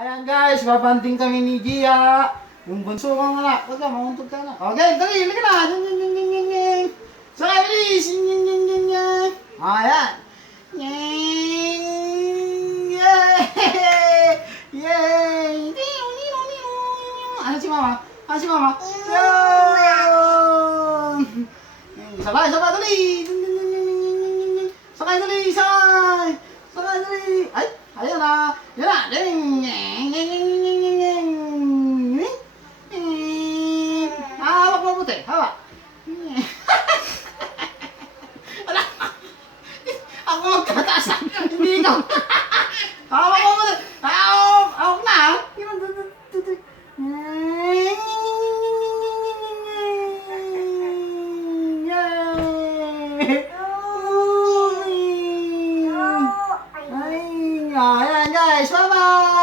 Ayan guys, babanting kami ni Gia. Yung bunso kong anak. Huwag ka, mamuntog ka na. Okay, dali, halika na. Yan, yan, yan, yan, yan, yan. Sakay, bilis. Yan, yan, yan, yan, yan. Ayan. Yan. Yay! Yay! Ano si mama? Ano si mama? Yan! Sakay, sakay, dali. Sakay, dali, sakay. Sakay, dali. Ay, ayan na. Yan na. Hawak mo buti. Hawak. Wala. Ako magtataas na. Hindi ikaw. Hawak mo buti. Hawak na. Ayan guys. Bye-bye.